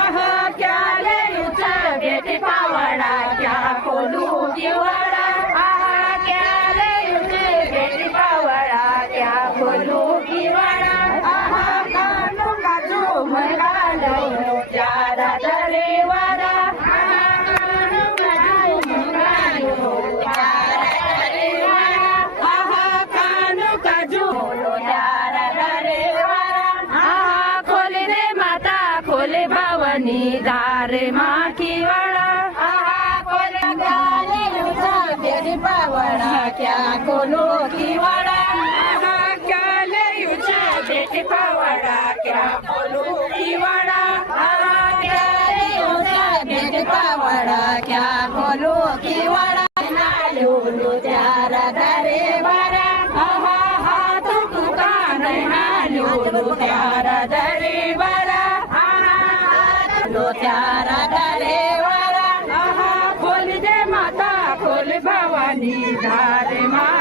क्या ले बेटी पावड़ा क्या खोलू किवाड़ा क्या ले बेटी पावड़ा क्या खोलू किवाड़ा कानू काजू मगा लो चारा दरे वारा कानू काजू मगा लो चारा दरे वारा कानू काजू चारा दरे वारा खोले रे माता खोले भवानी दारे माँ की वाड़ा खोले गाले लुटा बेटी पावड़ा क्या खोलो की वाड़ा क्या ले युचा बेटी पावड़ा क्या खोलो की वाड़ा क्या ले युचा बेटी पावड़ा क्या खोलो की वाड़ा ना लूलू त्यारा दरे वारा तू दुकान ना लूलू त्यारा दरे वारा लो त्यारा दरे वारा खोल दे माता खोल भवानी धारे माँ